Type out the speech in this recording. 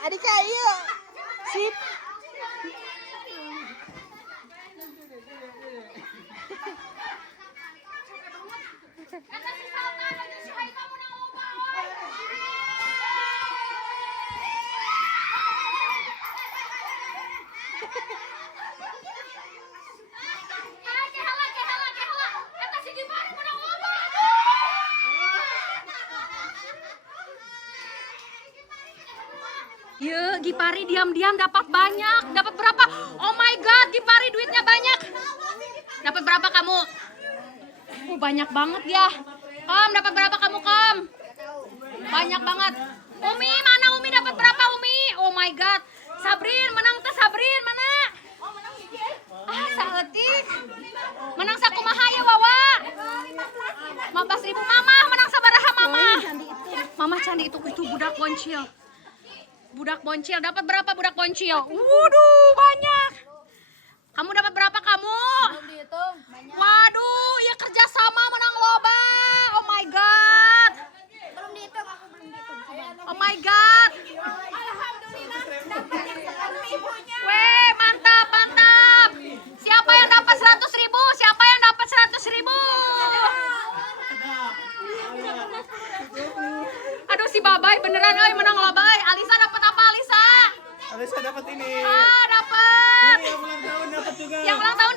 Adik ayo. Sip. Ya, Gipari diam-diam dapat banyak. Dapat berapa? Oh my god, Gipari duitnya banyak. Dapat berapa kamu? Oh, banyak banget ya. Kam, dapat berapa kamu, Kam? Banyak banget. Umi, mana Umi dapat berapa, Umi? Oh my god. Sabrin, menang teh Sabrin, mana? Ah, saeutik. Menang sakumaha ya, Wawa? 15.000 Mama, menang sabaraha Mama? Mama candi itu budak boncil. Budak boncil dapat berapa budak boncil? Waduh, banyak. Kamu dapat berapa kamu? Belum dihitung, banyak. Waduh, ya kerja sama menang loba. Oh my god. Belum dihitung, aku belum dihitung. Oh my god. Alhamdulillah, dapat ibunya. Weh, mantap, mantap. Siapa yang dapat 100.000? Siapa yang dapat 100.000? Aduh, si Babai beneran euy menang loba euy. Alisa dapat apa, Alisa? Alisa dapat ini. Ah, dapat. Ini yang ulang tahun dapat juga. Yang ulang tahun